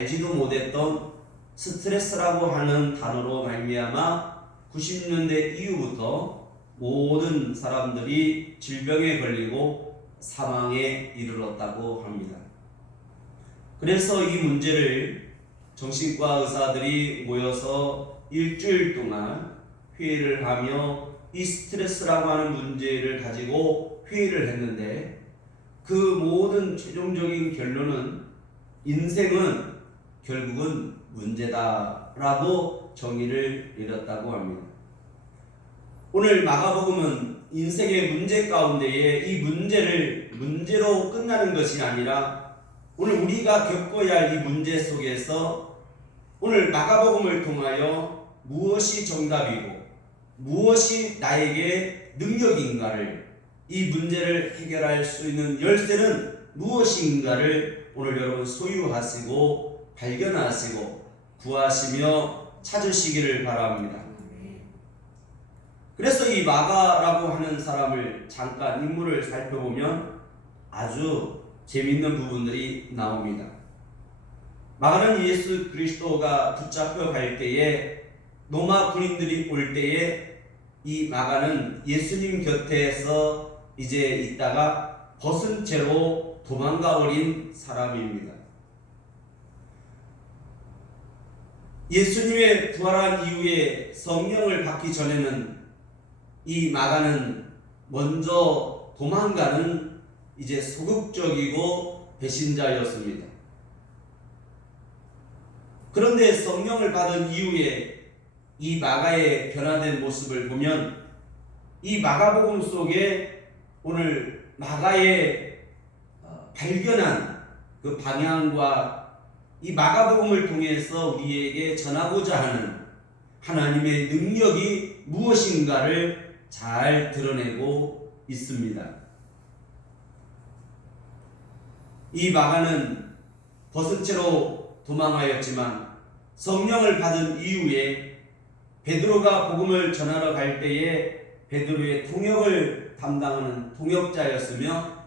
알지도 못했던 스트레스라고 하는 단어로 말미암아 90년대 이후부터 모든 사람들이 질병에 걸리고 사망에 이르렀다고 합니다. 그래서 이 문제를 정신과 의사들이 모여서 일주일 동안 회의를 하며 이 스트레스라고 하는 문제를 가지고 회의를 했는데, 그 모든 최종적인 결론은 인생은 결국은 문제다라고 정의를 내렸다고 합니다. 오늘 마가복음은 인생의 문제 가운데에 이 문제를 문제로 끝나는 것이 아니라 오늘 우리가 겪어야 할 이 문제 속에서 오늘 마가복음을 통하여 무엇이 정답이고 무엇이 나에게 능력인가를, 이 문제를 해결할 수 있는 열쇠는 무엇인가를 오늘 여러분 소유하시고 발견하시고 구하시며 찾으시기를 바랍니다. 그래서 이 마가라고 하는 사람을 잠깐 인물을 살펴보면 아주 재밌는 부분들이 나옵니다. 마가는 예수 그리스도가 붙잡혀 갈 때에, 로마 군인들이 올 때에 이 마가는 예수님 곁에서 이제 있다가 벗은 채로 도망가 버린 사람입니다. 예수님의 부활한 이후에 성령을 받기 전에는 이 마가는 먼저 도망가는 이제 소극적이고 배신자였습니다. 그런데 성령을 받은 이후에 이 마가의 변화된 모습을 보면 이 마가복음 속에 오늘 마가의 발견한 그 방향과 이 마가복음을 통해서 우리에게 전하고자 하는 하나님의 능력이 무엇인가를 잘 드러내고 있습니다. 이 마가는 벗은 채로 도망하였지만 성령을 받은 이후에 베드로가 복음을 전하러 갈 때에 베드로의 통역을 담당하는 통역자였으며,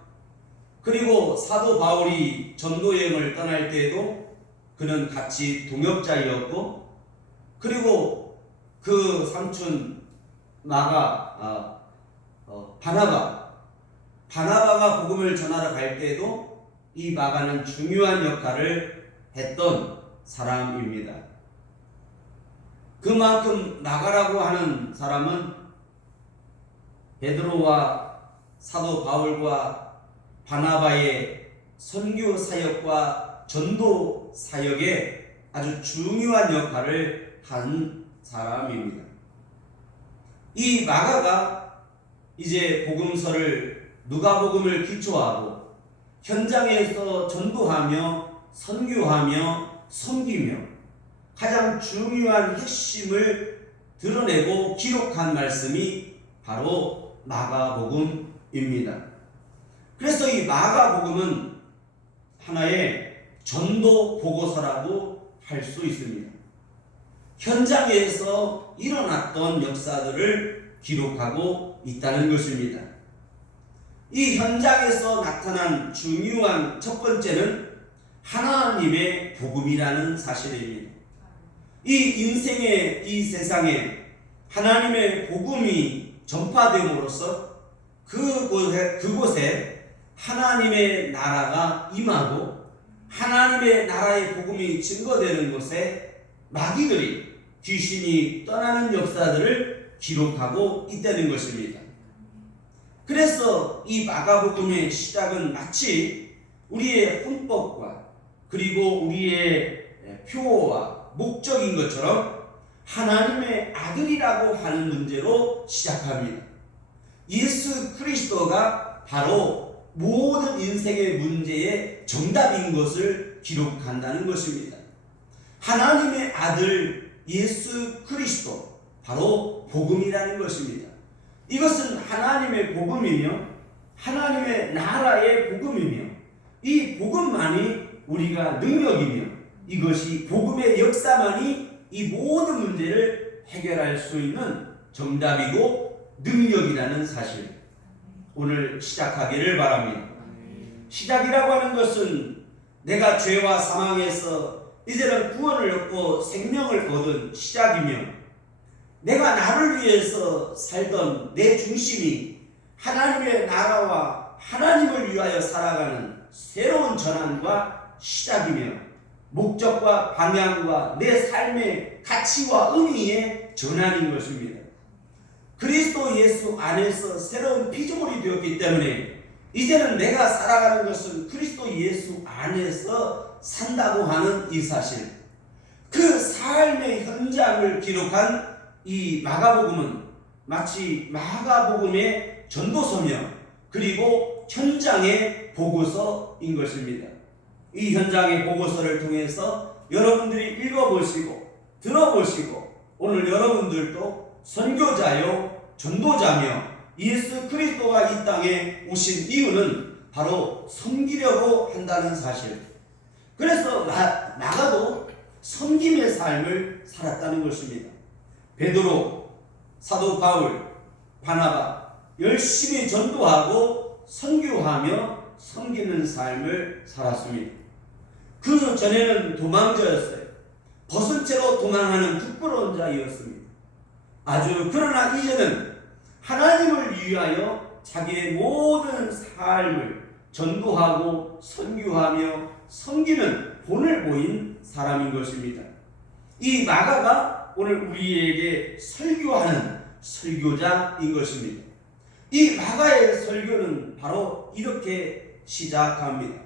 그리고 사도 바울이 전도 여행을 떠날 때에도 그는 같이 동역자였고, 그리고 그 삼촌 바나바가 복음을 전하러 갈 때에도 이 마가는 중요한 역할을 했던 사람입니다. 그만큼 마가라고 하는 사람은 베드로와 사도 바울과 바나바의 선교 사역과 전도 사역에 아주 중요한 역할을 한 사람입니다. 이 마가가 이제 복음서를, 누가복음을 기초하고 현장에서 전도하며 선교하며 섬기며 가장 중요한 핵심을 드러내고 기록한 말씀이 바로 마가복음입니다. 그래서 이 마가복음은 하나의 전도 보고서라고 할 수 있습니다. 현장에서 일어났던 역사들을 기록하고 있다는 것입니다. 이 현장에서 나타난 중요한 첫 번째는 하나님의 복음이라는 사실입니다. 이 인생의 이 세상에 하나님의 복음이 전파됨으로써 그곳에 하나님의 나라가 임하고 하나님의 나라의 복음이 증거되는 곳에 마귀들이, 귀신이 떠나는 역사들을 기록하고 있다는 것입니다. 그래서 이 마가복음의 시작은 마치 우리의 헌법과 그리고 우리의 표어와 목적인 것처럼 하나님의 아들이라고 하는 문제로 시작합니다. 예수 그리스도가 바로 모든 인생의 문제의 정답인 것을 기록한다는 것입니다. 하나님의 아들 예수 그리스도, 바로 복음이라는 것입니다. 이것은 하나님의 복음이며 하나님의 나라의 복음이며 이 복음만이 우리가 능력이며 이것이 복음의 역사만이 이 모든 문제를 해결할 수 있는 정답이고 능력이라는 사실, 오늘 시작하기를 바랍니다. 시작이라고 하는 것은 내가 죄와 사망에서 이제는 구원을 얻고 생명을 얻은 시작이며 내가 나를 위해서 살던 내 중심이 하나님의 나라와 하나님을 위하여 살아가는 새로운 전환과 시작이며 목적과 방향과 내 삶의 가치와 의미의 전환인 것입니다. 그리스도 예수 안에서 새로운 피조물이 되었기 때문에 이제는 내가 살아가는 것은 그리스도 예수 안에서 산다고 하는 이 사실, 그 삶의 현장을 기록한 이 마가복음은 마치 마가복음의 전도서며 그리고 현장의 보고서인 것입니다. 이 현장의 보고서를 통해서 여러분들이 읽어보시고 들어보시고 오늘 여러분들도 선교자요 전도자며 예수 그리스도가 이 땅에 오신 이유는 바로 섬기려고 한다는 사실. 그래서 나가도 섬김의 삶을 살았다는 것입니다. 베드로, 사도 바울, 바나바 열심히 전도하고 선교하며 섬기는 삶을 살았습니다. 그 전에는 도망자였어요. 벗은 채로 도망하는 부끄러운 자이었습니다. 그러나 이제는 하나님을 위하여 자기의 모든 삶을 전도하고 선교하며 섬기는 본을 보인 사람인 것입니다. 이 마가가 오늘 우리에게 설교하는 설교자인 것입니다. 이 마가의 설교는 바로 이렇게 시작합니다.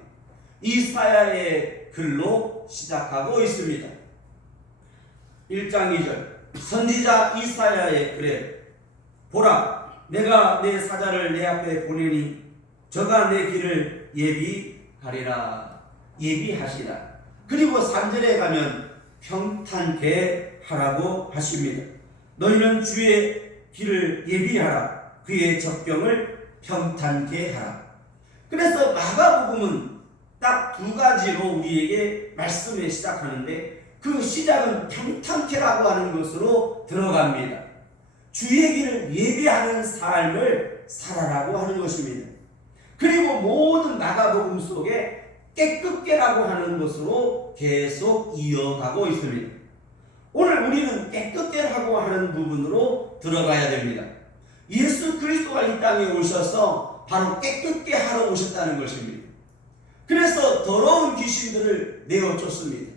이사야의 글로 시작하고 있습니다. 1장 2절 선지자 이사야의 글에 보라 내가 내 사자를 내 앞에 보내니 저가 내 길을 예비하시라. 그리고 3절에 가면 평탄케 하라고 하십니다. 너희는 주의 길을 예비하라. 그의 적경을 평탄케 하라. 그래서 마가복음은 딱 두 가지로 우리에게 말씀을 시작하는데 그 시작은 평탄케라고 하는 것으로 들어갑니다. 주의 길을 예비하는 삶을 살아라고 하는 것입니다. 그리고 모든 마가복음 속에 깨끗게라고 하는 것으로 계속 이어가고 있습니다. 오늘 우리는 깨끗게라고 하는 부분으로 들어가야 됩니다. 예수 그리스도가 이 땅에 오셔서 바로 깨끗게 하러 오셨다는 것입니다. 그래서 더러운 귀신들을 내어쫓습니다.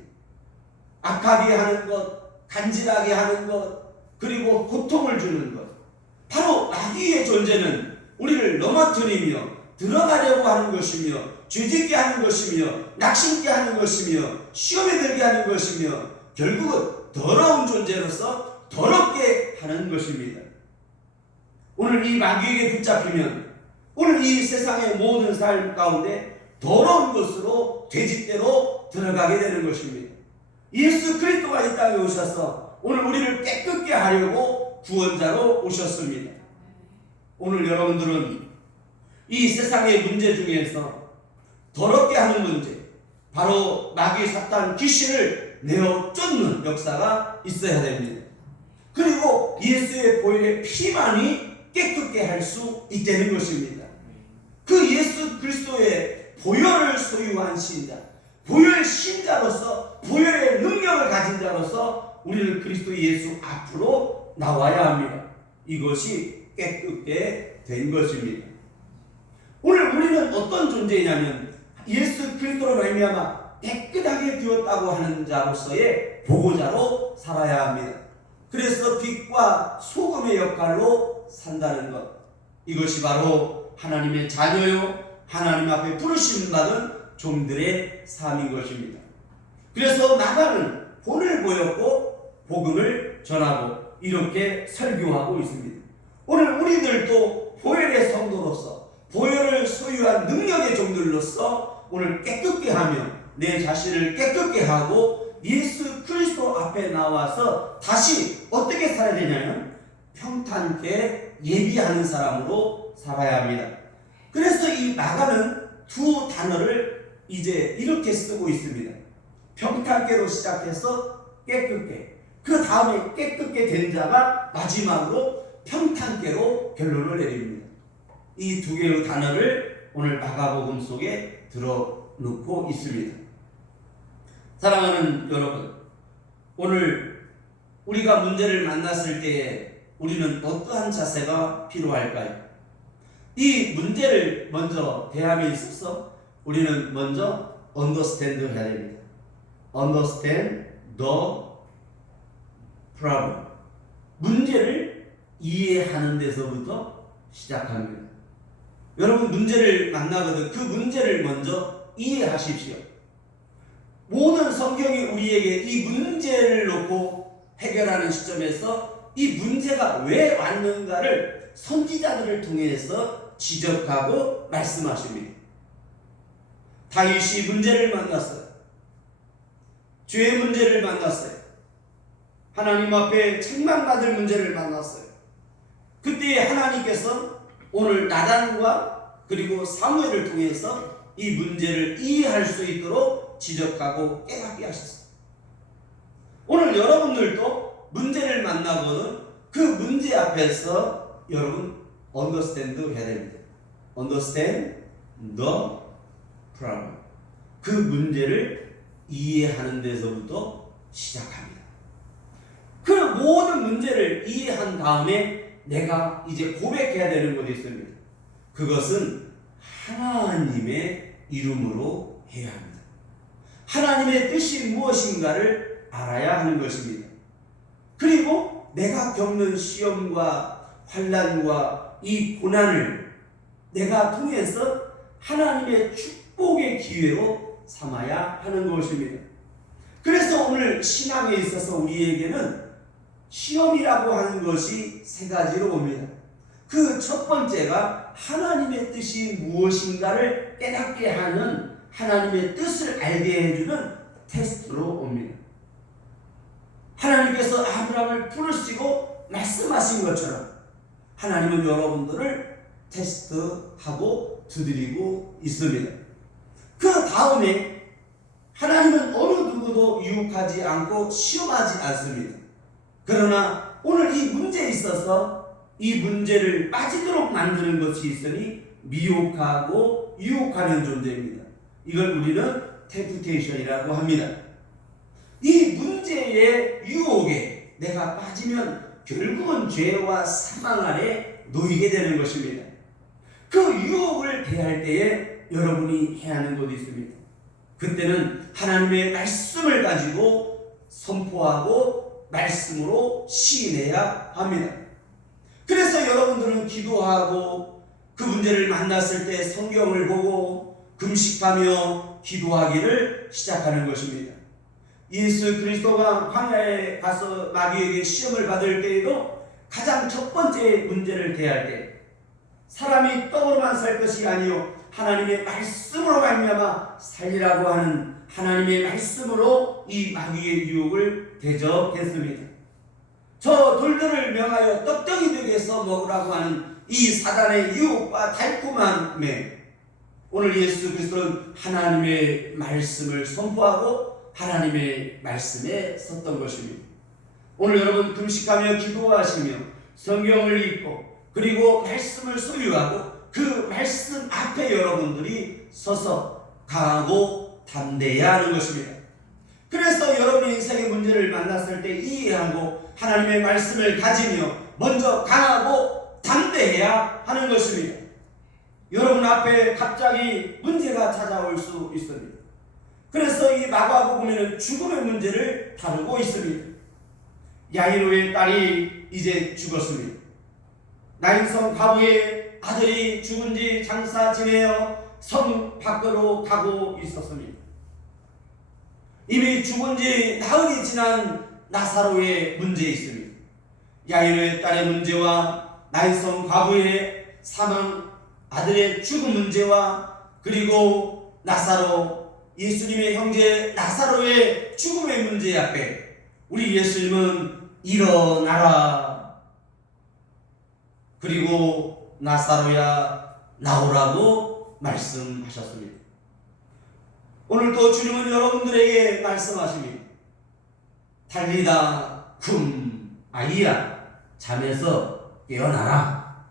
악하게 하는 것, 간질하게 하는 것, 그리고 고통을 주는 것. 바로 마귀의 존재는 우리를 넘어뜨리며 들어가려고 하는 것이며 죄짓게 하는 것이며 낙심게 하는 것이며 시험에 들게 하는 것이며 결국은 더러운 존재로서 더럽게 하는 것입니다. 오늘 이 마귀에게 붙잡히면 오늘 이 세상의 모든 삶 가운데 더러운 것으로 돼지대로 들어가게 되는 것입니다. 예수 그리스도가 이 땅에 오셔서 오늘 우리를 깨끗게 하려고 구원자로 오셨습니다. 오늘 여러분들은 이 세상의 문제 중에서 더럽게 하는 문제, 바로 마귀 사탄 귀신을 내어 쫓는 역사가 있어야 됩니다. 그리고 예수의 보혈의 피만이 깨끗게 할 수 있다는 것입니다. 그 예수 그리스도의 보혈을 소유한 신자, 보혈 신자로서 보혈의 능력을 가진 자로서 우리는 그리스도 예수 앞으로 나와야 합니다. 이것이 깨끗게 된 것입니다. 오늘 우리는 어떤 존재냐면 예수 그리스도로 말미암아 깨끗하게 되었다고 하는 자로서의 보고자로 살아야 합니다. 그래서 빛과 소금의 역할로 산다는 것, 이것이 바로 하나님의 자녀요 하나님 앞에 부르심 받은 종들의 삶인 것입니다. 그래서 나가는 본을 보였고 복음을 전하고 이렇게 설교하고 있습니다. 오늘 우리들도 보혈의 성도로서 보혈을 소유한 능력의 종들로서 오늘 깨끗게 하며 내 자신을 깨끗게 하고 예수 그리스도 앞에 나와서 다시 어떻게 살아야 되냐면 평탄케 예비하는 사람으로 살아야 합니다. 그래서 이 마가는 두 단어를 이제 이렇게 쓰고 있습니다. 평탄케로 시작해서 깨끗게, 그 다음에 깨끗게 된 자가 마지막으로 평탄케로 결론을 내립니다. 이 두 개의 단어를 오늘 마가복음 속에 들어놓고 있습니다. 사랑하는 여러분, 오늘 우리가 문제를 만났을 때에 우리는 어떠한 자세가 필요할까요? 이 문제를 먼저 대함에 있어서 우리는 먼저 understand 해야 됩니다. understand the problem. 문제를 이해하는 데서부터 시작합니다. 여러분, 문제를 만나거든 그 문제를 먼저 이해하십시오. 모든 성경이 우리에게 이 문제를 놓고 해결하는 시점에서 이 문제가 왜 왔는가를 선지자들을 통해서 지적하고 말씀하십니다. 다윗이 문제를 만났어요. 죄의 문제를 만났어요. 하나님 앞에 책망받을 문제를 만났어요. 그때 하나님께서 오늘 나단과 그리고 사무엘을 통해서 이 문제를 이해할 수 있도록 지적하고 깨닫게 하셨어요. 오늘 여러분들도 문제를 만나거든 그 문제 앞에서 여러분 understand 해야 됩니다. understand the problem. 그 문제를 이해하는 데서부터 시작합니다. 그 모든 문제를 이해한 다음에 내가 이제 고백해야 되는 것이 있습니다. 그것은 하나님의 이름으로 해야 합니다. 하나님의 뜻이 무엇인가를 알아야 하는 것입니다. 그리고 내가 겪는 시험과 환난과 이 고난을 내가 통해서 하나님의 축복의 기회로 삼아야 하는 것입니다. 그래서 오늘 신앙에 있어서 우리에게는 시험이라고 하는 것이 세 가지로 옵니다. 그 첫 번째가 하나님의 뜻이 무엇인가를 깨닫게 하는 하나님의 뜻을 알게 해주는 테스트로 옵니다. 하나님께서 아브라함을 부르시고 말씀하신 것처럼 하나님은 여러분들을 테스트하고 두드리고 있습니다. 그 다음에 하나님은 어느 누구도 유혹하지 않고 시험하지 않습니다. 그러나 오늘 이 문제에 있어서 이 문제를 빠지도록 만드는 것이 있으니 미혹하고 유혹하는 존재입니다. 이걸 우리는 템프테이션이라고 합니다. 이 문제의 유혹에 내가 빠지면 결국은 죄와 사망 아래 놓이게 되는 것입니다. 그 유혹을 대할 때에 여러분이 해야 하는 것이 있습니다. 그때는 하나님의 말씀을 가지고 선포하고 말씀으로 시인해야 합니다. 그래서 여러분들은 기도하고 그 문제를 만났을 때 성경을 보고 금식하며 기도하기를 시작하는 것입니다. 예수 그리스도가 광야에 가서 마귀에게 시험을 받을 때에도 가장 첫 번째 문제를 대할 때 사람이 떡으로만 살 것이 아니요 하나님의 말씀으로 말미암아 살리라고 하는 하나님의 말씀으로 이 마귀의 유혹을 대적했습니다. 저 돌들을 명하여 떡덩이 되게 해서 먹으라고 하는 이 사단의 유혹과 달콤함에 오늘 예수 그리스도는 하나님의 말씀을 선포하고 하나님의 말씀에 섰던 것입니다. 오늘 여러분 금식하며 기도하시며 성경을 읽고 그리고 말씀을 소유하고 그 말씀 앞에 여러분들이 서서 강하고 담대해야 하는 것입니다. 그래서 여러분의 인생의 문제를 만났을 때 이해하고 하나님의 말씀을 가지며 먼저 강하고 담대해야 하는 것입니다. 여러분 앞에 갑자기 문제가 찾아올 수 있습니다. 그래서 이 마가복음에는 죽음의 문제를 다루고 있습니다. 야이로의 딸이 이제 죽었습니다. 나인성 과부의 아들이 죽은 지 장사 지내어 성 밖으로 가고 있었습니다. 이미 죽은 지 나흘이 지난 나사로의 문제 있습니다. 야이로의 딸의 문제와 나인성 과부의 사망, 아들의 죽음 문제와 그리고 나사로, 예수님의 형제 나사로의 죽음의 문제 앞에 우리 예수님은 일어나라, 그리고 나사로야 나오라고 말씀하셨습니다. 오늘 또 주님은 여러분들에게 말씀하십니다. 달리다 쿰 아이야, 잠에서 깨어나라.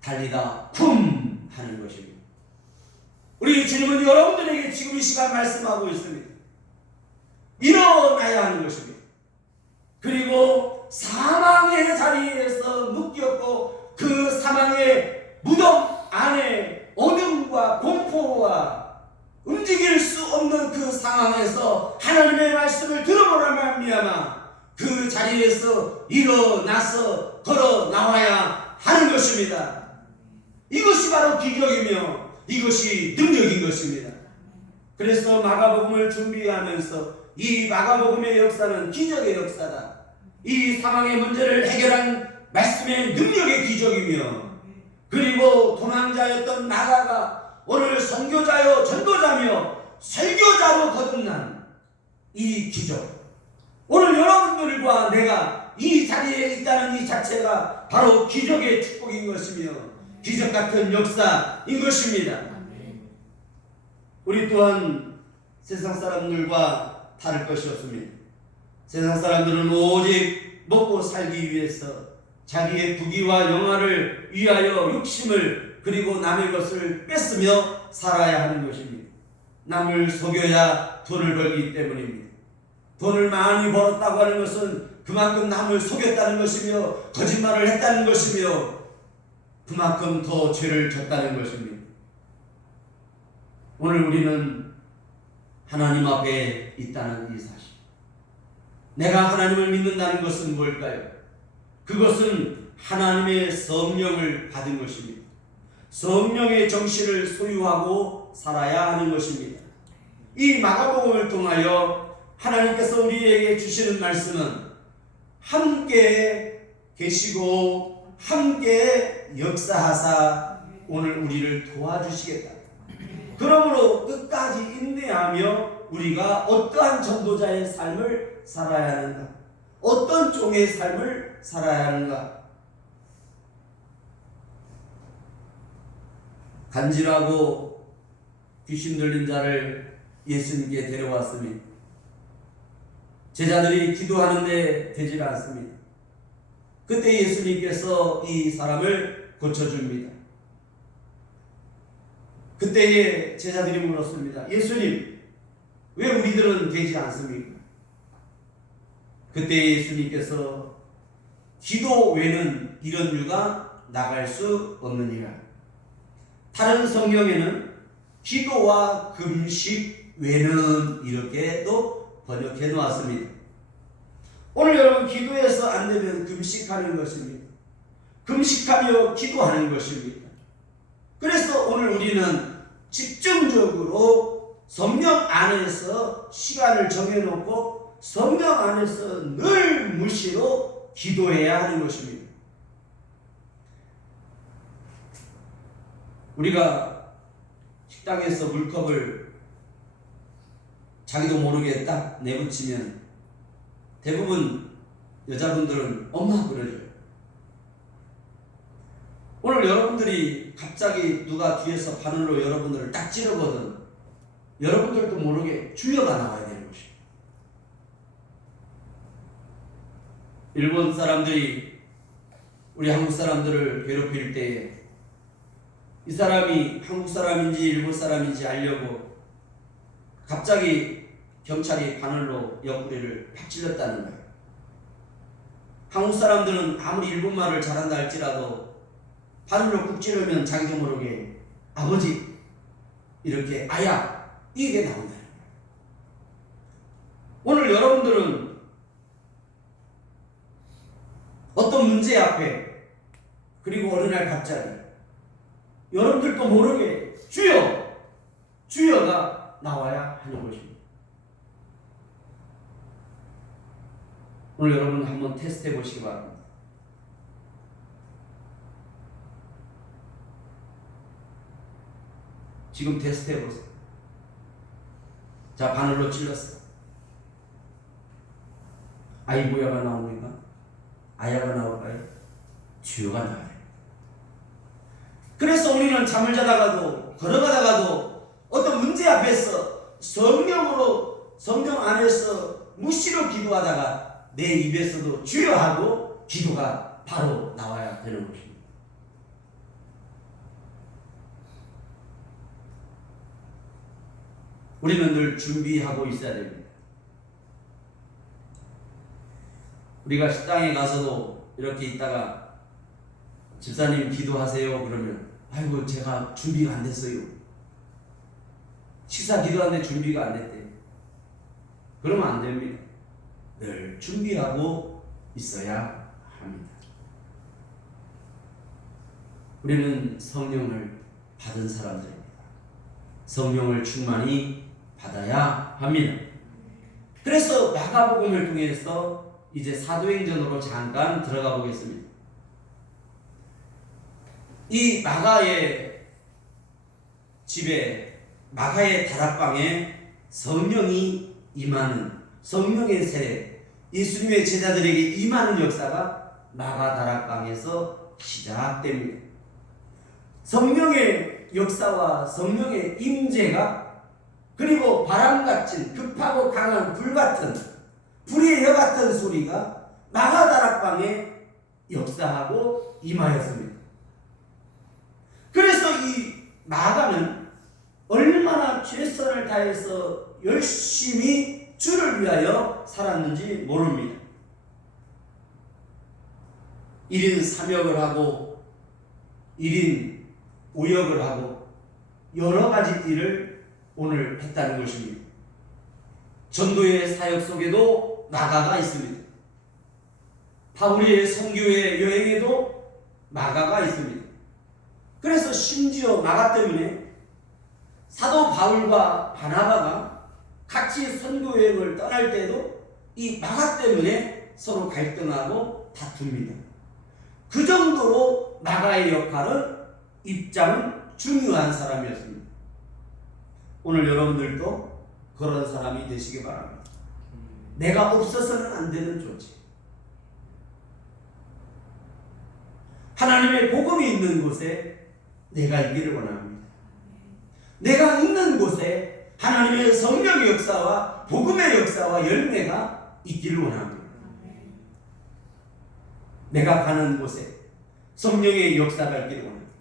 달리다 쿰 하는 것입니다. 우리 주님은 여러분들에게 지금 이 시간 말씀하고 있습니다. 일어나야 하는 것입니다. 그리고 사망의 자리에서 묶였고 그 사망의 무덤 안에 어둠과 공포와 움직일 수 없는 그 상황에서 하나님의 말씀을 들어보라 말미암아 그 자리에서 일어나서 걸어 나와야 하는 것입니다. 이것이 바로 기적이며 이것이 능력인 것입니다. 그래서 마가복음을 준비하면서 이 마가복음의 역사는 기적의 역사다. 이 상황의 문제를 해결한 말씀의 능력의 기적이며 그리고 도망자였던 마가가 오늘 선교자요 전도자며 설교자로 거듭난 이 기적, 오늘 여러분들과 내가 이 자리에 있다는 이 자체가 바로 기적의 축복인 것이며 기적 같은 역사인 것입니다. 우리 또한 세상 사람들과 다를 것이 없습니다. 세상 사람들은 오직 먹고 살기 위해서 자기의 부귀와 영화를 위하여 욕심을 그리고 남의 것을 뺏으며 살아야 하는 것입니다. 남을 속여야 돈을 벌기 때문입니다. 돈을 많이 벌었다고 하는 것은 그만큼 남을 속였다는 것이며 거짓말을 했다는 것이며 그만큼 더 죄를 졌다는 것입니다. 오늘 우리는 하나님 앞에 있다는 이 사실, 내가 하나님을 믿는다는 것은 뭘까요? 그것은 하나님의 성령을 받은 것입니다. 성령의 정신을 소유하고 살아야 하는 것입니다. 이 마가복음을 통하여 하나님께서 우리에게 주시는 말씀은 함께 계시고 함께 역사하사 오늘 우리를 도와주시겠다. 그러므로 끝까지 인내하며 우리가 어떠한 전도자의 삶을 살아야 하는가, 어떤 종의 삶을 살아야 하는가. 간질하고 귀신 들린 자를 예수님께 데려왔습니다. 제자들이 기도하는데 되질 않습니다. 그때 예수님께서 이 사람을 고쳐줍니다. 그때에 제자들이 물었습니다. 예수님, 왜 우리들은 되지 않습니까? 그때 예수님께서 기도 외는 이런 유가 나갈 수 없느니라. 다른 성경에는 기도와 금식 외는 이렇게 또 번역해 놓았습니다. 오늘 여러분 기도해서 안 되면 금식하는 것입니다. 금식하며 기도하는 것입니다. 그래서 오늘 우리는 집중적으로 성령 안에서 시간을 정해놓고 성령 안에서 늘 무시로 기도해야 하는 것입니다. 우리가 식당에서 물컵을 자기도 모르게 딱 내붙이면 대부분 여자분들은 엄마 그러죠. 오늘 여러분들이 갑자기 누가 뒤에서 바늘로 여러분들을 딱 찌르거든 여러분들도 모르게 주여가 나와야 되는 것입니다. 일본 사람들이 우리 한국 사람들을 괴롭힐 때에 이 사람이 한국 사람인지 일본 사람인지 알려고 갑자기 경찰이 바늘로 옆구리를 팍 찔렀다는 거예요. 한국 사람들은 아무리 일본말을 잘한다 할지라도 바늘로 꾹 찌르면 자기도 모르게 아버지 이렇게 아야 이게 나온다. 오늘 여러분들은 어떤 문제 앞에 그리고 어느 날 갑자기 여러분들도 모르게 주여가 나와야 하는 것입니다. 오늘 여러분 한번 테스트 해보시기 바랍니다. 지금 테스트 해보세요. 자, 바늘로 찔렀어. 아이고야가 나옵니까? 아야가 나올까요? 주여가 나와요. 그래서 우리는 잠을 자다가도 걸어가다가도 어떤 문제 앞에서 성령 안에서 무시로 기도하다가 내 입에서도 주여 하고 기도가 바로 나와야 되는 것입니다. 우리는 늘 준비하고 있어야 됩니다. 우리가 식당에 가서도 이렇게 있다가 집사님 기도하세요 그러면 아이고 제가 준비가 안 됐어요. 식사 기도하는데 준비가 안 됐대. 그러면 안 됩니다. 늘 준비하고 있어야 합니다. 우리는 성령을 받은 사람들입니다. 성령을 충만히 받아야 합니다. 그래서 마가복음을 통해서 이제 사도행전으로 잠깐 들어가 보겠습니다. 이 마가의 집에, 마가의 다락방에 성령이 임하는, 성령의 세례, 예수님의 제자들에게 임하는 역사가 마가 다락방에서 시작됩니다. 성령의 역사와 성령의 임재가, 그리고 바람같은 급하고 강한 불같은, 불의 여 같은 소리가 마가 다락방에 역사하고 임하였습니다. 그래서 이 마가는 얼마나 최선을 다해서 열심히 주를 위하여 살았는지 모릅니다. 1인 3역을 하고 1인 5역을 하고 여러 가지 일을 오늘 했다는 것입니다. 전도의 사역 속에도 마가가 있습니다. 바울의 선교의 여행에도 마가가 있습니다. 그래서 심지어 마가 때문에 사도 바울과 바나바가 같이 선교 여행을 떠날 때도 이 마가 때문에 서로 갈등하고 다툽니다. 그 정도로 마가의 역할은, 입장은 중요한 사람이었습니다. 오늘 여러분들도 그런 사람이 되시기 바랍니다. 내가 없어서는 안 되는 존재. 하나님의 복음이 있는 곳에 내가 있기를 원합니다. 내가 있는 곳에 하나님의 성령의 역사와 복음의 역사와 열매가 있기를 원합니다. 내가 가는 곳에 성령의 역사가 있기를 원합니다.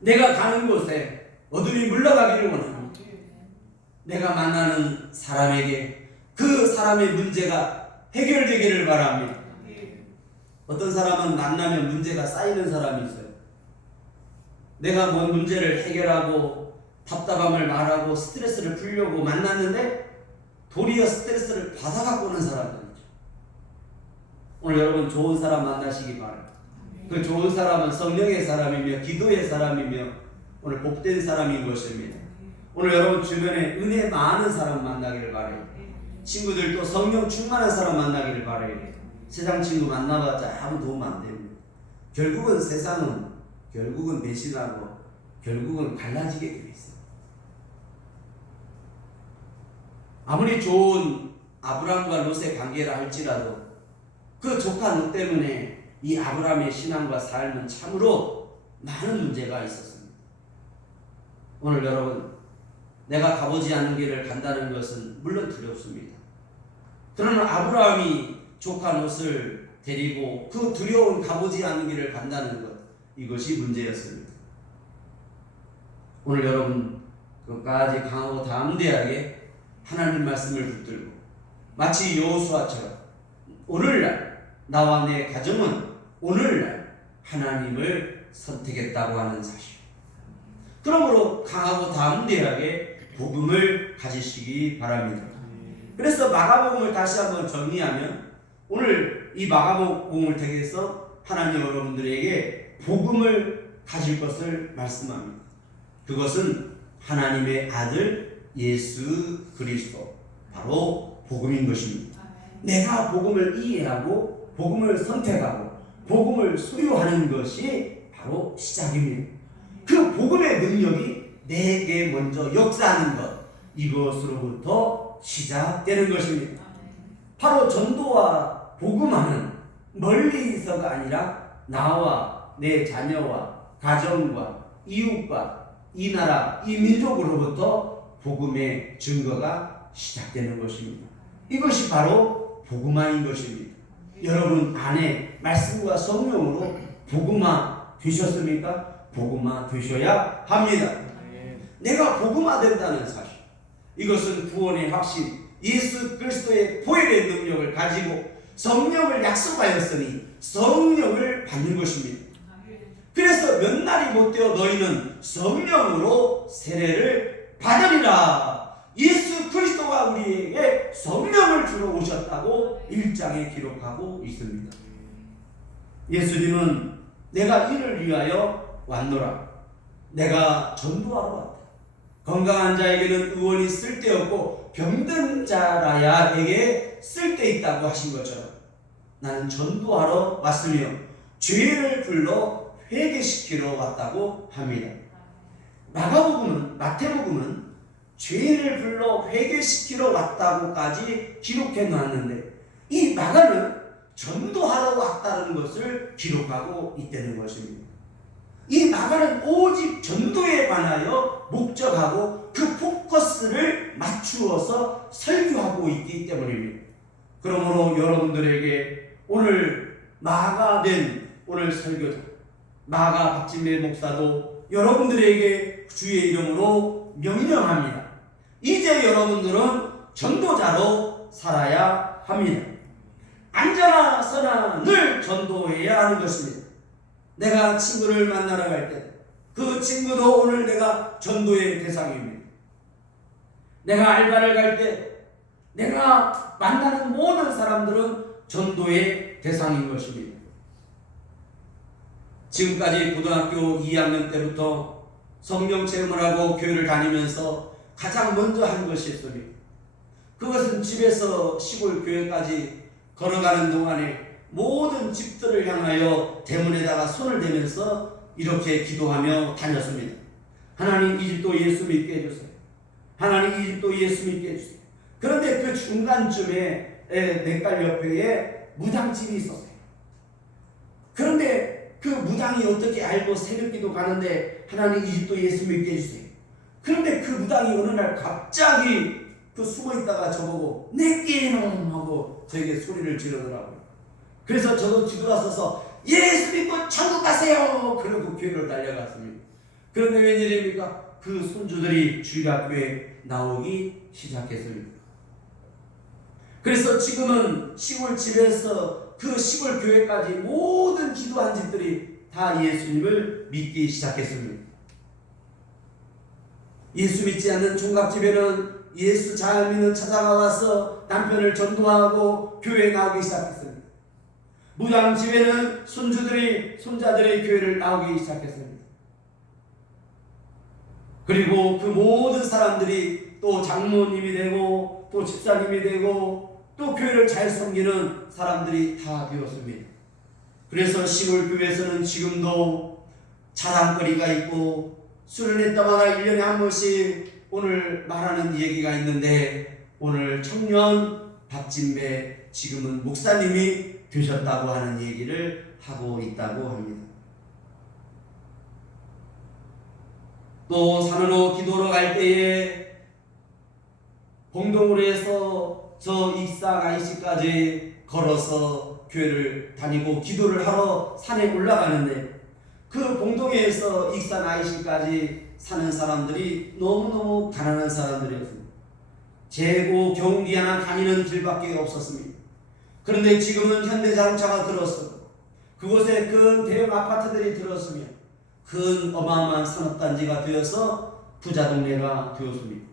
내가 가는 곳에 어둠이 물러가기를 원합니다. 내가 만나는 사람에게 그 사람의 문제가 해결되기를 바랍니다. 어떤 사람은 만나면 문제가 쌓이는 사람이 있어요. 내가 뭔 문제를 해결하고 답답함을 말하고 스트레스를 풀려고 만났는데 도리어 스트레스를 받아갖고 오는 사람들이죠. 오늘 여러분 좋은 사람 만나시기 바랍니다. 그 좋은 사람은 성령의 사람이며 기도의 사람이며 오늘 복된 사람인 것입니다. 오늘 여러분 주변에 은혜 많은 사람 만나기를 바라요. 친구들도 성령 충만한 사람 만나기를 바라요. 세상 친구 만나봤자 아무 도움 안 됩니다. 결국은 세상은 결국은 배신하고 결국은 갈라지게 되어 있어요. 아무리 좋은 아브라함과 롯의 관계라 할지라도 그 조카 롯 때문에 이 아브라함의 신앙과 삶은 참으로 많은 문제가 있었습니다. 오늘 여러분, 내가 가보지 않은 길을 간다는 것은 물론 두렵습니다. 그러나 아브라함이 조카 롯을 데리고 그 두려운 가보지 않은 길을 간다는 것, 이것이 문제였습니다. 오늘 여러분 끝까지 강하고 담대하게 하나님 말씀을 붙들고 마치 여호수아처럼 오늘날 나와 내 가정은 오늘날 하나님을 선택했다고 하는 사실. 그러므로 강하고 담대하게 복음을 가지시기 바랍니다. 그래서 마가복음을 다시 한번 정리하면 오늘 이 마가복음을 통해서 하나님 여러분들에게 복음을 가질 것을 말씀합니다. 그것은 하나님의 아들 예수 그리스도, 바로 복음인 것입니다. 내가 복음을 이해하고 복음을 선택하고 복음을 소유하는 것이 바로 시작입니다. 그 복음의 능력이 내게 먼저 역사하는 것, 이것으로부터 시작되는 것입니다. 바로 전도와 복음하는 멀리서가 아니라 나와 내 자녀와 가정과 이웃과 이 나라, 이 민족으로부터 복음의 증거가 시작되는 것입니다. 이것이 바로 복음화인 것입니다. 여러분 안에 말씀과 성령으로 복음화 되셨습니까? 복음화 되셔야 합니다. 내가 복음화 된다는 사실, 이것은 구원의 확신, 예수 그리스도의 보혈의 능력을 가지고 성령을 약속하였으니 성령을 받는 것입니다. 그래서 몇 날이 못 되어 너희는 성령으로 세례를 받으리라. 예수 그리스도가 우리에게 성령을 주러 오셨다고 1장에 기록하고 있습니다. 예수님은 내가 이를 위하여 왔노라. 내가 전도하러 왔다. 건강한 자에게는 의원이 쓸데없고 병든 자라야에게 쓸데있다고 하신 것처럼 나는 전도하러 왔으며 죄를 불러 회개시키러 왔다고 합니다. 마태복음은 죄를 불러 회개시키러 왔다고까지 기록해 놨는데 이 마가는 전도하러 왔다는 것을 기록하고 있다는 것입니다. 이 마가는 오직 전도에 관하여 목적하고 그 포커스를 맞추어서 설교하고 있기 때문입니다. 그러므로 여러분들에게 오늘 마가 된 오늘 설교자 마가 박진배 목사도 여러분들에게 주의 이름으로 명령합니다. 이제 여러분들은 전도자로 살아야 합니다. 앉아나 서나 늘 전도해야 하는 것입니다. 내가 친구를 만나러 갈 때 그 친구도 오늘 내가 전도의 대상입니다. 내가 알바를 갈 때 내가 만나는 모든 사람들은 전도의 대상인 것입니다. 지금까지 고등학교 2학년 때부터 성경 체험을 하고 교회를 다니면서 가장 먼저 한 것이 있습니다. 그것은 집에서 시골 교회까지 걸어가는 동안에 모든 집들을 향하여 대문에다가 손을 대면서 이렇게 기도하며 다녔습니다. 하나님 이 집도 예수 믿게 해주세요. 하나님 이 집도 예수 믿게 해주세요. 그런데 그 중간쯤에 냇갈 옆에 무당집이 있었어요. 그런데 그 무당이 어떻게 알고 새벽기도 가는데 하나님 이 집도 예수 믿게 해주세요. 그런데 그 무당이 어느 날 갑자기 그 숨어있다가 저보고 내게 이놈 하고 저에게 소리를 지르더라고요. 그래서 저도 뒤돌아서서 예수 믿고 천국 가세요 그러고 교회로 달려갔습니다. 그런데 웬일입니까? 그 손주들이 주일학교에 나오기 시작했습니다. 그래서 지금은 시골집에서 그 시골 교회까지 모든 기도한 집들이 다 예수님을 믿기 시작했습니다. 예수 믿지 않는 총각집에는 예수 잘 믿는 처자가 와서 남편을 전도하고 교회에 나오기 시작했습니다. 무당집에는 손자들의 교회를 나오기 시작했습니다. 그리고 그 모든 사람들이 또 장모님이 되고 또 집사님이 되고 또 교회를 잘 섬기는 사람들이 다 되었습니다. 그래서 시골 교회에서는 지금도 자랑거리가 있고 수련회 때마다 1년에 한 번씩 오늘 말하는 얘기가 있는데 오늘 청년 박진배 지금은 목사님이 되셨다고 하는 얘기를 하고 있다고 합니다. 또 산으로 기도로 갈 때에 봉동으로 해서 저 익산 IC까지 걸어서 교회를 다니고 기도를 하러 산에 올라가는데 그 봉동에서 익산 IC까지 사는 사람들이 너무너무 가난한 사람들이었습니다. 재고 경비 하나 다니는 길밖에 없었습니다. 그런데 지금은 현대자동차가 들었어. 그곳에 큰 대형 아파트들이 들었으며 큰 어마어마한 산업단지가 되어서 부자 동네가 되었습니다.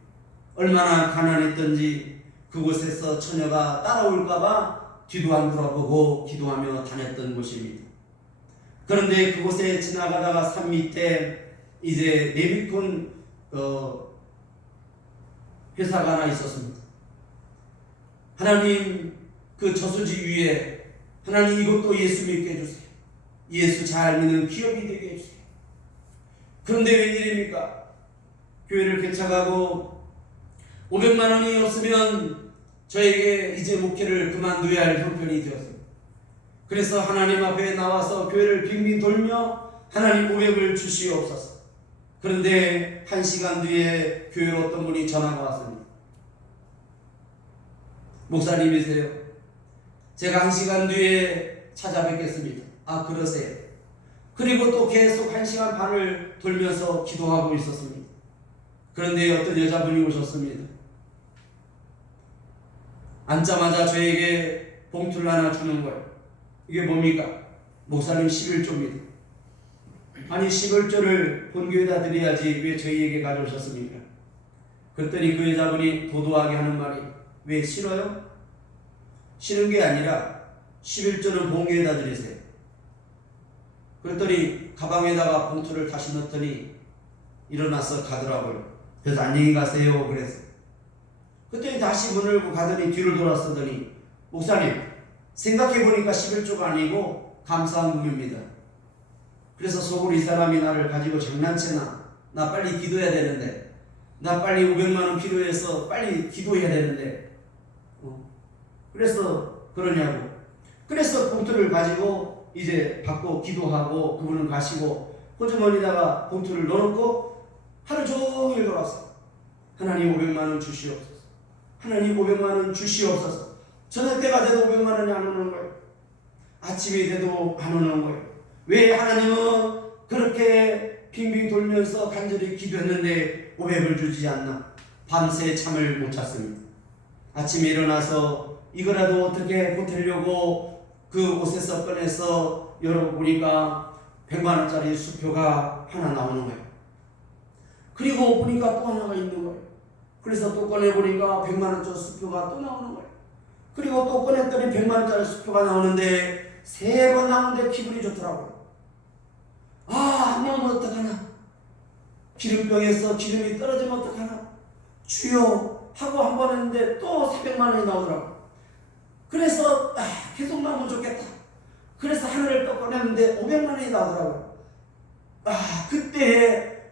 얼마나 가난했던지 그곳에서 처녀가 따라올까봐 뒤도 안 돌아보고 기도하며 다녔던 곳입니다. 그런데 그곳에 지나가다가 산 밑에 이제 네비콘 회사가 하나 있었습니다. 하나님 그 저수지 위에 하나님 이것도 예수 믿게 해주세요. 예수 잘 믿는 기업이 되게 해주세요. 그런데 웬일입니까? 교회를 개척하고 500만 원이 없으면 저에게 이제 목회를 그만둬야 할 형편이 되었습니다. 그래서 하나님 앞에 나와서 교회를 빙빙 돌며 하나님 500을 주시옵소서. 그런데 1시간 뒤에 교회로 어떤 분이 전화가 왔습니다. 목사님이세요? 제가 1시간 뒤에 찾아뵙겠습니다. 아 그러세요? 그리고 또 계속 1시간 반을 돌면서 기도하고 있었습니다. 그런데 어떤 여자분이 오셨습니다. 앉자마자 저에게 봉투를 하나 주는 거예요. 이게 뭡니까? 목사님 11조입니다. 아니 11조를 본교에다 드려야지 왜 저희에게 가져오셨습니까? 그랬더니 그 여자분이 도도하게 하는 말이 왜 싫어요? 싫은 게 아니라 11조는 본교에다 드리세요. 그랬더니 가방에다가 봉투를 다시 넣더니 일어나서 가더라고요. 그래서 안녕히 가세요 그랬어요. 그랬더니 다시 문을 열고 가더니 뒤를 돌아서더니 목사님 생각해보니까 11조가 아니고 감사함금입니다. 그래서 속으로 이 사람이 나를 가지고 장난치나? 나 빨리 기도해야 되는데, 나 빨리 500만 원 필요해서 빨리 기도해야 되는데 그래서 그러냐고. 그래서 봉투를 가지고 이제 받고 기도하고 그분은 가시고 호주머니다가 봉투를 넣어놓고 하루 종일 돌았어. 하나님 500만 원 주시옵소서. 하나님 500만 원 주시옵소서. 저녁 때가 돼도 500만 원이 안 오는 거예요. 아침이 돼도 안 오는 거예요. 왜 하나님은 그렇게 빙빙 돌면서 간절히 기도했는데 500을 주지 않나? 밤새 잠을 못 잤습니다. 아침에 일어나서 이거라도 어떻게 보태려고 그 옷에서 꺼내서 열어보니까 100만 원짜리 수표가 하나 나오는 거예요. 그리고 보니까 또 하나가 있는 거예요. 그래서 또 꺼내보니까 100만 원짜리 수표가 또 나오는 거예요. 그리고 또 꺼냈더니 100만 원짜리 수표가 나오는데 3번 나오는데 기분이 좋더라고요. 안 나오면 어떡하나? 기름병에서 기름이 떨어지면 어떡하나? 주여 하고 한 번 했는데 또 400만 원이 나오더라고요. 그래서 계속 나오면 좋겠다. 그래서 하나를 또 꺼냈는데 500만 원이 나오더라고요. 그때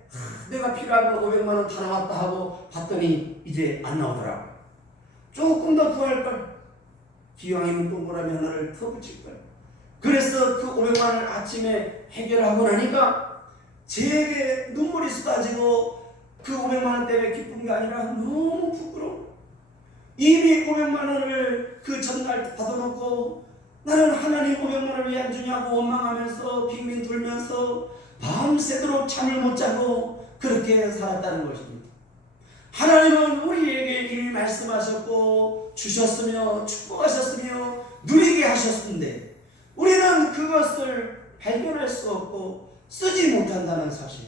내가 필요한 건 500만 원 다 나왔다 하고 봤더니 이제 안 나오더라고요. 조금 더 구할걸. 기왕이면 동그라미 하나를 더 붙일걸. 그래서 그 500만 원을 아침에 해결하고 나니까 제게 눈물이 쏟아지고 그 500만 원 때문에 기쁜 게 아니라 너무 부끄러워. 이미 500만 원을 그 전날 받아놓고 나는 하나님 500만 원을 왜 안 주냐고 원망하면서 빙빙 돌면서 밤새도록 잠을 못 자고 그렇게 살았다는 것입니다. 하나님은 우리에게 이미 말씀하셨고 주셨으며 축복하셨으며 누리게 하셨는데 우리는 그것을 발견할 수 없고 쓰지 못한다는 사실,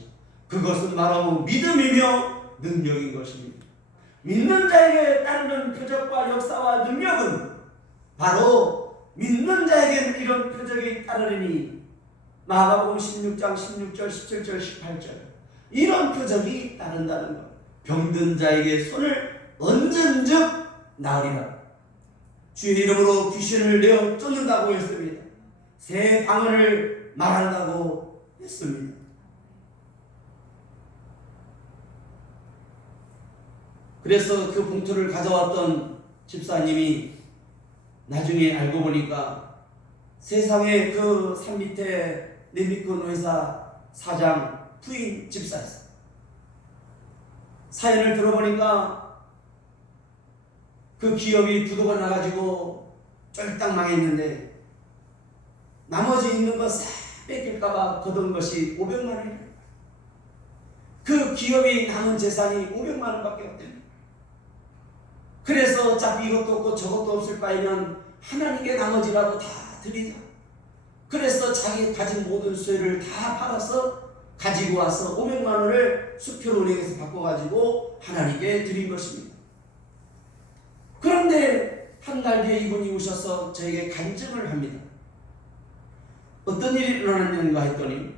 그것은 바로 믿음이며 능력인 것입니다. 믿는 자에게 따르는 표적과 역사와 능력은 바로 믿는 자에게는 이런 표적이 따르리니 마가복음 16장 16절 17절 18절 이런 표적이 따른다는 것. 병든 자에게 손을 얹은즉 나으리라. 주의 이름으로 귀신을 내어 쫓는다고 했습니다. 새 방언을 말한다고 했습니다. 그래서 그 봉투를 가져왔던 집사님이 나중에 알고 보니까 세상에 그 산 밑에 레미콘 회사 사장 부인 집사였어요. 사연을 들어보니까 그 기업이 부도가 나가지고 쫄딱 망했는데 나머지 있는 거 싹 뺏길까봐 거둔 것이 500만 원이에요. 그 기업이 남은 재산이 500만 원밖에 없대요. 그래서 어차피 이것도 없고 저것도 없을 바에는 하나님께 나머지라도 다 드리자. 그래서 자기 가진 모든 수혜를 다 팔아서 가지고 와서 500만 원을 수표은행에서 바꿔가지고 하나님께 드린 것입니다. 그런데 한 달 뒤에 이분이 오셔서 저에게 간증을 합니다. 어떤 일이 일어났는가 했더니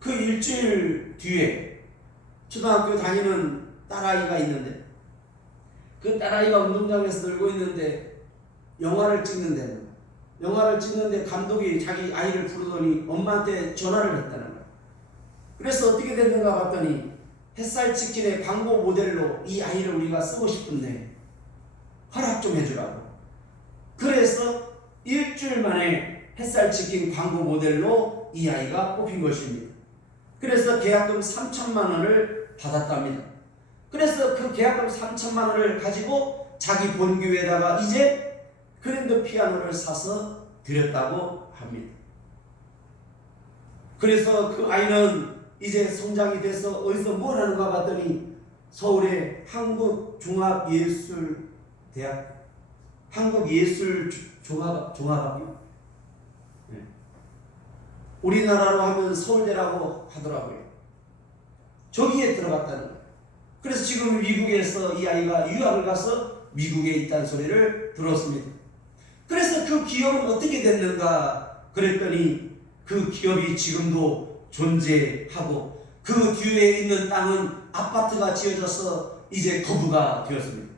그 일주일 뒤에 초등학교 다니는 딸아이가 있는데 그 딸아이가 운동장에서 놀고 있는데 영화를 찍는데 감독이 자기 아이를 부르더니 엄마한테 전화를 했다는 거예요. 그래서 어떻게 됐는가 봤더니 햇살치킨의 광고 모델로 이 아이를 우리가 쓰고 싶은데 허락 좀 해주라고. 그래서 일주일 만에 햇살치킨 광고 모델로 이 아이가 뽑힌 것입니다. 그래서 계약금 3천만 원을 받았답니다. 그래서 그 계약금 3천만 원을 가지고 자기 본교에다가 이제 그랜드 피아노를 사서 드렸다고 합니다. 그래서 그 아이는 이제 성장이 돼서 어디서 뭘 하는가 봤더니 서울의 한국종합예술대학 한국예술종합학교? 네. 우리나라로 하면 서울대라고 하더라고요. 저기에 들어갔다는 거예요. 그래서 지금 미국에서 이 아이가 유학을 가서 미국에 있다는 소리를 들었습니다. 그래서 그 기업은 어떻게 됐는가 그랬더니 그 기업이 지금도 존재하고 그 뒤에 있는 땅은 아파트가 지어져서 이제 거부가 되었습니다.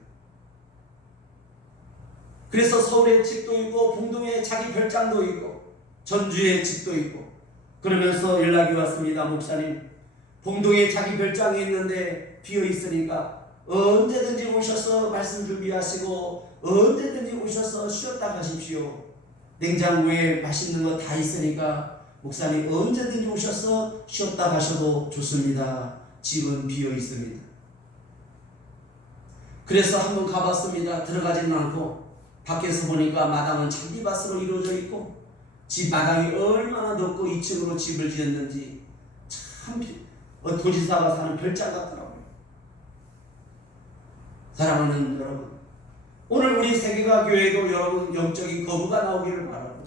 그래서 서울에 집도 있고 봉동에 자기 별장도 있고 전주에 집도 있고 그러면서 연락이 왔습니다. 목사님, 봉동에 자기 별장이 있는데 비어 있으니까 언제든지 오셔서 말씀 준비하시고 언제든지 오셔서 쉬었다 가십시오. 냉장고에 맛있는 거 다 있으니까 목사님 언제든지 오셔서 쉬었다 가셔도 좋습니다. 집은 비어 있습니다. 그래서 한번 가봤습니다. 들어가지는 않고 밖에서 보니까 마당은 잔디밭으로 이루어져 있고 집 마당이 얼마나 넓고 2층으로 집을 지었는지 참 도지사가 사는 별장 같더라고요. 사랑하는 여러분, 오늘 우리 세계가 교회도 여러분 영적인 거부가 나오기를 바라고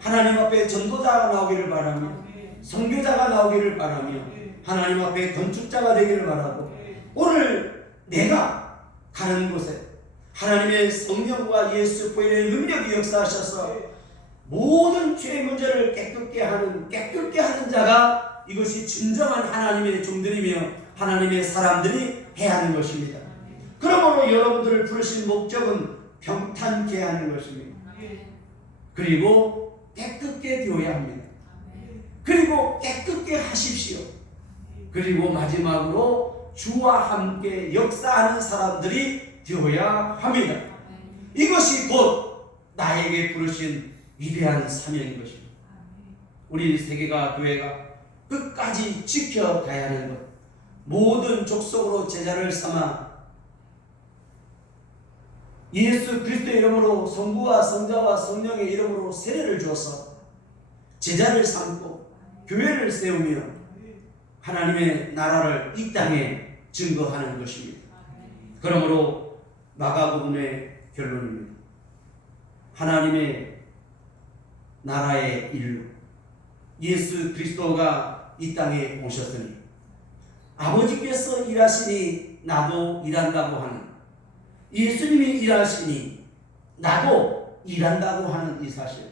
하나님 앞에 전도자가 나오기를 바라며 선교자가 나오기를 바라며 하나님 앞에 건축자가 되기를 바라고 오늘 내가 가는 곳에 하나님의 성령과 예수 보혈의 능력이 역사하셔서 모든 죄의 문제를 깨끗게 하는 자가 이것이 진정한 하나님의 종들이며 하나님의 사람들이 해야 하는 것입니다. 그러므로 여러분들을 부르신 목적은 평탄케 하는 것입니다. 그리고 깨끗게 되어야 합니다. 그리고 깨끗게 하십시오. 그리고 마지막으로 주와 함께 역사하는 사람들이 되어야 합니다. 이것이 곧 나에게 부르신 위대한 사명인 것입니다. 우리 세계가 교회가 끝까지 지켜가야 하는 것, 모든 족속으로 제자를 삼아 예수 그리스도의 이름으로 성부와 성자와 성령의 이름으로 세례를 주어서 제자를 삼고 교회를 세우며 하나님의 나라를 이 땅에 증거하는 것입니다. 그러므로 마가복음의 결론입니다. 하나님의 나라의 일로 예수 그리스도가 이 땅에 오셨으니 아버지께서 일하시니 나도 일한다고 하는, 예수님이 일하시니 나도 일한다고 하는 이 사실,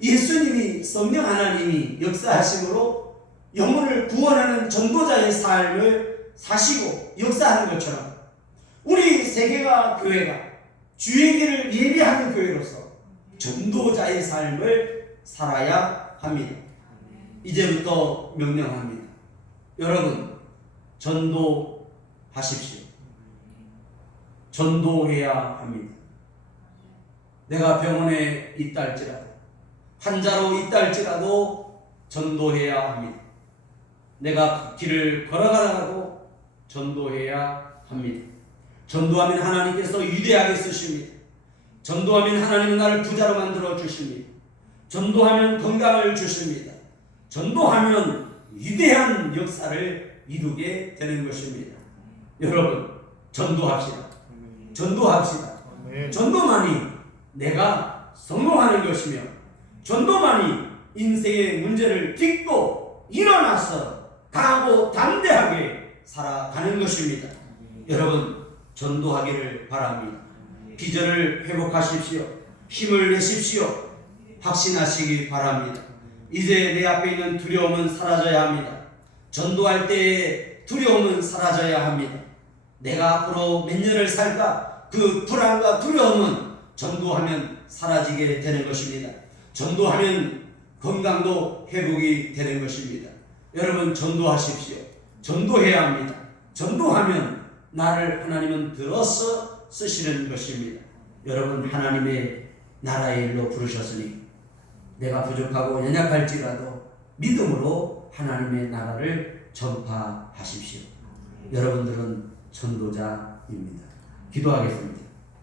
예수님이 성령 하나님이 역사하심으로 영혼을 구원하는 전도자의 삶을 사시고 역사하는 것처럼 우리 세계가 교회가 주의 길을 예비하는 교회로서 전도자의 삶을 살아야 합니다. 이제부터 명령합니다. 여러분, 전도하십시오. 전도해야 합니다. 내가 병원에 있다 할지라도, 환자로 있다 할지라도 전도해야 합니다. 내가 길을 걸어가라고 전도해야 합니다. 전도하면 하나님께서 위대하게 쓰십니다. 전도하면 하나님은 나를 부자로 만들어 주십니다. 전도하면 건강을 주십니다. 전도하면 위대한 역사를 이루게 되는 것입니다. 여러분, 전도합시다. 전도합시다. 전도만이 내가 성공하는 것이며 전도만이 인생의 문제를 딛고 일어나서 강하고 담대하게 살아가는 것입니다. 여러분, 전도하기를 바랍니다. 비전을 회복하십시오. 힘을 내십시오. 확신하시기 바랍니다. 이제 내 앞에 있는 두려움은 사라져야 합니다. 전도할 때의 두려움은 사라져야 합니다. 내가 앞으로 몇 년을 살까? 그 불안과 두려움은 전도하면 사라지게 되는 것입니다. 전도하면 건강도 회복이 되는 것입니다. 여러분, 전도하십시오. 전도해야 합니다. 전도하면 나를 하나님은 들어서 쓰시는 것입니다. 여러분, 하나님의 나라의 일로 부르셨으니 내가 부족하고 연약할지라도 믿음으로 하나님의 나라를 전파하십시오. 여러분들은 전도자입니다. 기도하겠습니다.